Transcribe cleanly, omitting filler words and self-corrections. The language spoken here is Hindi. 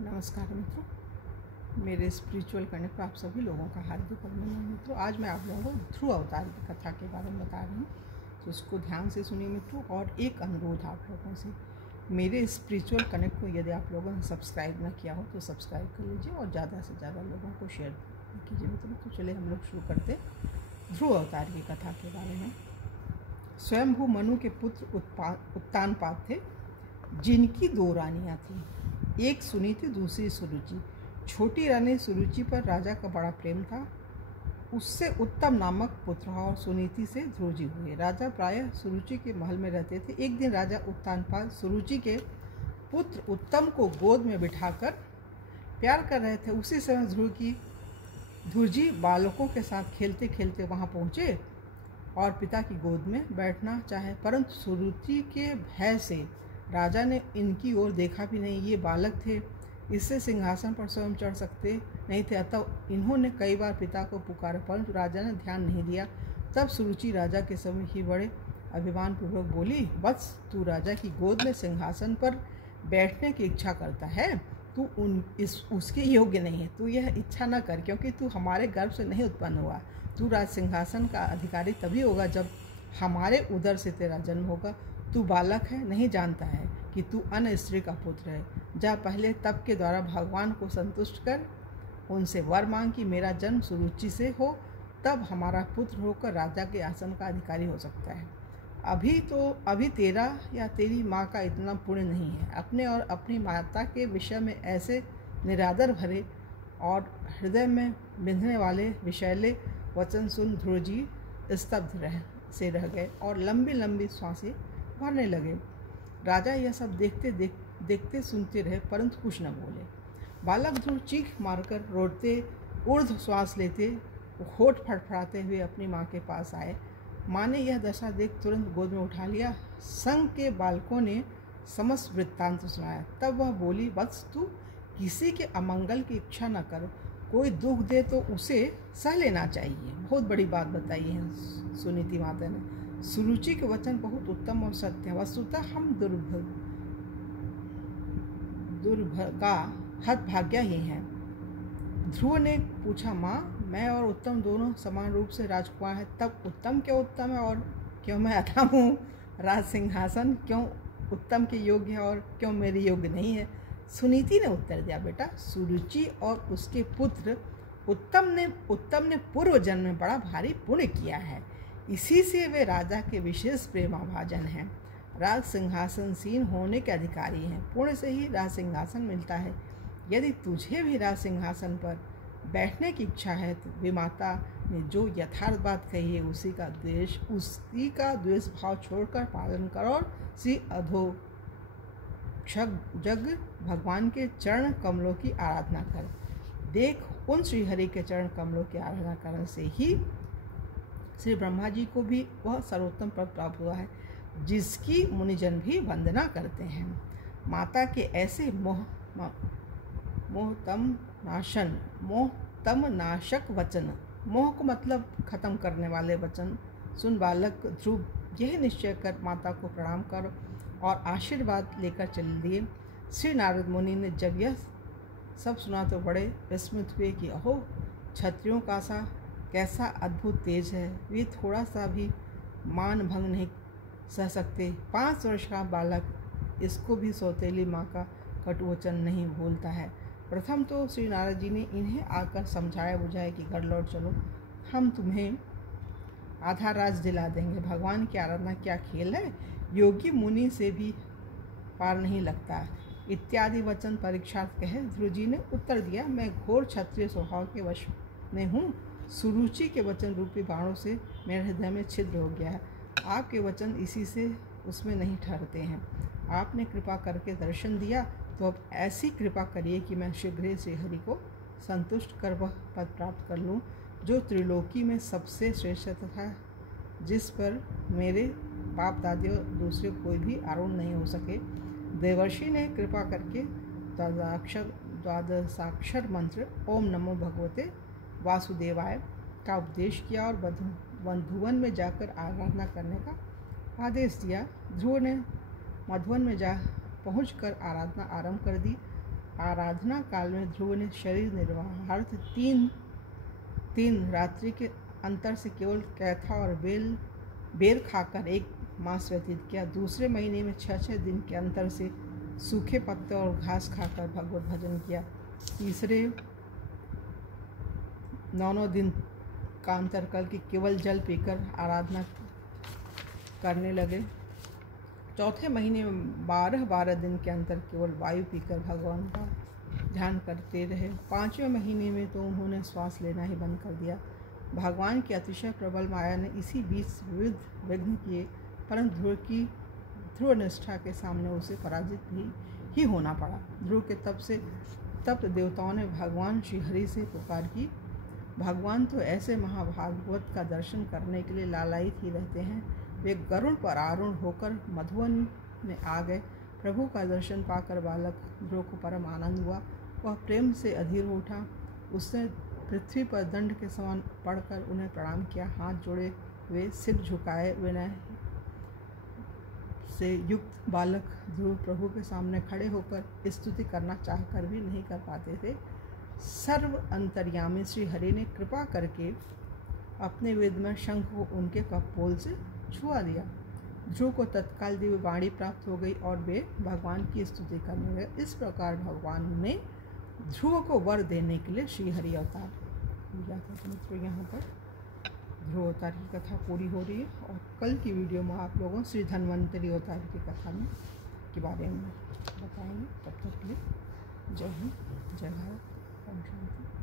नमस्कार मित्रों, मेरे स्पिरिचुअल कनेक्ट पर आप सभी लोगों का हार्दिक अभिनंदन। मित्रों, आज मैं आप लोगों को ध्रुव अवतार की कथा के बारे में बता रही हूँ, तो उसको ध्यान से सुनिए मित्रों। और एक अनुरोध आप लोगों से, मेरे स्पिरिचुअल कनेक्ट को यदि आप लोगों ने सब्सक्राइब ना किया हो तो सब्सक्राइब कर लीजिए और ज़्यादा से ज़्यादा लोगों को शेयर कीजिए मित्रों। तो चलिए हम लोग शुरू करते ध्रुव अवतार की कथा के बारे में। स्वयंभू मनु के पुत्र उत्तानपाद थे, जिनकी दो रानियाँ थीं। एक सुनीति, दूसरी सुरुचि। छोटी रानी सुरुचि पर राजा का बड़ा प्रेम था। उससे उत्तम नामक पुत्र और सुनीति से ध्रुवजी हुए। राजा प्रायः सुरुचि के महल में रहते थे। एक दिन राजा उत्तानपाद सुरुचि के पुत्र उत्तम को गोद में बिठाकर प्यार कर रहे थे। उसी समय ध्रुवजी बालकों के साथ खेलते खेलते वहां पहुंचे और पिता की गोद में बैठना चाहे, परंतु सुरुचि के भय से राजा ने इनकी ओर देखा भी नहीं। ये बालक थे, इससे सिंहासन पर स्वयं चढ़ सकते नहीं थे, अतः इन्होंने कई बार पिता को पुकारा, परंतु राजा ने ध्यान नहीं दिया। तब सुरुचि राजा के समय ही बड़े अभिमान पूर्वक बोली, वत्स, तू राजा की गोद में सिंहासन पर बैठने की इच्छा करता है, तू उसके योग्य नहीं है। तू यह इच्छा न कर, क्योंकि तू हमारे गर्भ से नहीं उत्पन्न हुआ। तू राज सिंहासन का अधिकारी तभी होगा जब हमारे उदर से तेरा जन्म होगा। तू बालक है, नहीं जानता है कि तू अन्य स्त्री का पुत्र है। जा पहले तप के द्वारा भगवान को संतुष्ट कर उनसे वर मांग कि मेरा जन्म सुरुचि से हो, तब हमारा पुत्र होकर राजा के आसन का अधिकारी हो सकता है। अभी तेरा या तेरी माँ का इतना पुण्य नहीं है। अपने और अपनी माता के विषय में ऐसे निरादर भरे और हृदय में बिंधने वाले विषैले वचन सुन ध्रुवजी स्तब्ध रह गए और लंबी लंबी सांसें भरने लगे। राजा यह सब देखते सुनते रहे, परंतु कुछ न बोले। बालक ध्रुव चीख मारकर रोते, ऊर्ध्व श्वास लेते, होठ फड़फड़ाते हुए अपनी माँ के पास आए। माँ ने यह दशा देख तुरंत गोद में उठा लिया। संग के बालकों ने समस्त वृत्तांत सुनाया। तब वह बोली, वत्स, तू किसी के अमंगल की इच्छा न कर। कोई दुख दे तो उसे सह लेना चाहिए। बहुत बड़ी बात बताई है सुनीति माता ने। सुरुचि के वचन बहुत उत्तम और सत्य है। वस्तुतः हम दुर्भागा हतभाग्या ही हैं। ध्रुव ने पूछा, माँ, मैं और उत्तम दोनों समान रूप से राजकुमार हैं, तब उत्तम क्यों उत्तम है और क्यों मैं अधम हूँ? राज सिंहासन क्यों उत्तम के योग्य है और क्यों मेरे योग्य नहीं है? सुनीति ने उत्तर दिया, बेटा, सुरुचि और उसके पुत्र उत्तम ने पूर्व जन्म में बड़ा भारी पुण्य किया है, इसी से वे राजा के विशेष प्रेमाभाजन हैं। राज सिंहासनसीन होने के अधिकारी हैं। पुण्य से ही राज सिंहासन मिलता है। यदि तुझे भी राज सिंहासन पर बैठने की इच्छा है तो विमाता ने जो यथार्थ बात कही है उसी का द्वेष भाव छोड़कर पालन करो और श्री जग भगवान के चरण कमलों की आराधना कर। देख, उन श्रीहरि के चरण कमलों की आराधना करने से ही श्री ब्रह्मा जी को भी वह सर्वोत्तम पद प्राप्त हुआ है, जिसकी मुनिजन भी वंदना करते हैं। माता के ऐसे मोहतम नाशक वचन, मोह को मतलब खत्म करने वाले वचन सुन बालक ध्रुव यह निश्चय कर माता को प्रणाम कर और आशीर्वाद लेकर चल दिए। श्री नारद मुनि ने जब यह सब सुना तो बड़े विस्मित हुए कि अहो, क्षत्रियों का सा कैसा अद्भुत तेज है, वे थोड़ा सा भी मान भंग नहीं सह सकते। 5 वर्ष का बालक इसको भी सौतेली माँ का कटुवचन नहीं भूलता है। प्रथम तो श्री नारद जी ने इन्हें आकर समझाया बुझाया कि घर लौट चलो, हम तुम्हें आधा राज दिला देंगे। भगवान की आराधना क्या खेल है, योगी मुनि से भी पार नहीं लगता इत्यादि वचन परीक्षार्थ कहे। ध्रुवजी ने उत्तर दिया, मैं घोर क्षत्रिय स्वभाव के वश में हूँ। सुरुचि के वचन रूपी बाणों से मेरे हृदय में छिद्र हो गया है। आपके वचन इसी से उसमें नहीं ठहरते हैं। आपने कृपा करके दर्शन दिया, तो अब ऐसी कृपा करिए कि मैं शीघ्र ही श्रीहरि को संतुष्ट कर वह पद प्राप्त कर लूँ जो त्रिलोकी में सबसे श्रेष्ठ था, जिस पर मेरे बाप दादी और दूसरे कोई भी आरूढ़ नहीं हो सके। देवर्षि ने कृपा करके द्वादशाक्षर मंत्र ओम नमो भगवते वासुदेवाय का उपदेश किया और मधुवन में जाकर आराधना करने का आदेश दिया। ध्रुव ने मधुवन में पहुंचकर आराधना आरंभ कर दी। आराधना काल में ध्रुव ने शरीर निर्वाहार्थ तीन रात्रि के अंतर से केवल कैथा और बेर खाकर 1 मास व्यतीत किया। दूसरे महीने में 6 दिन के अंतर से सूखे पत्ते और घास खाकर भगवत भजन किया। तीसरे 9 दिन का अंतर कर के केवल जल पीकर आराधना करने लगे। चौथे महीने में 12 दिन के अंतर केवल वायु पीकर भगवान का ध्यान करते रहे। 5वें महीने में तो उन्होंने श्वास लेना ही बंद कर दिया। भगवान की अतिशय प्रबल माया ने इसी बीच विविध विघ्न किए, परंतु ध्रुव निष्ठा के सामने उसे पराजित ही होना पड़ा। ध्रुव के तप्त देवताओं ने भगवान श्री हरि से पुकार की। भगवान तो ऐसे महाभागवत का दर्शन करने के लिए लालायित ही रहते हैं। वे गरुड़ पर आरूढ़ होकर मधुवन में आ गए। प्रभु का दर्शन पाकर बालक ध्रुव को परम आनंद हुआ। वह प्रेम से अधीर हो उठा। उसने पृथ्वी पर दंड के समान पड़कर उन्हें प्रणाम किया। हाथ जोड़े हुए, सिर झुकाए, विनय से युक्त बालक ध्रुव प्रभु के सामने खड़े होकर स्तुति करना चाहकर भी नहीं कर पाते थे। सर्व अंतर्यामी श्री हरि ने कृपा करके अपने वेदमय शंख को उनके कपोल से छुआ दिया। ध्रुव को तत्काल दिव्य वाणी प्राप्त हो गई और वे भगवान की स्तुति करने लगे। इस प्रकार भगवान ने ध्रुव को वर देने के लिए श्री हरि अवतार लिया था। मित्रों, यहाँ पर ध्रुव अवतार की कथा पूरी हो रही है और कल की वीडियो में आप लोगों श्री धन्वंतरी अवतार की कथा के बारे में बताएंगे। तब तक के लिए जय हिंद, जय भारत, ओम शांति।